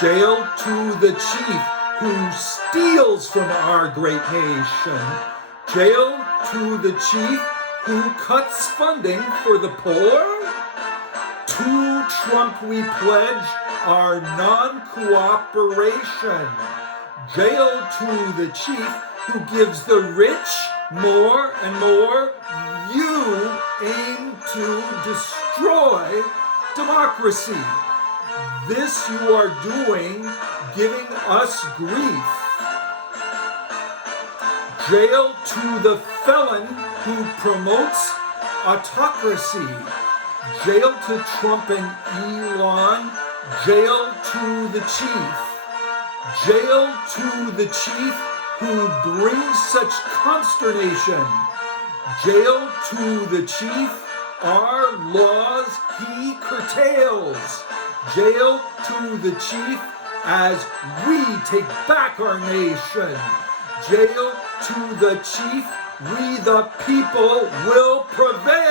Jail to the chief who steals from our great nation. Jail to the chief who cuts funding for the poor. To Trump we pledge our non-cooperation. Jail to the chief who gives the rich more and more. You aim to destroy democracy. This you are doing, giving us grief. Jail to the felon who promotes autocracy. Jail to Trump and Elon. Jail to the chief. Jail to the chief who brings such consternation. Jail to the chief, our laws he curtails. Jail to the chief as we take back our nation. Jail to the chief, we the people will prevail.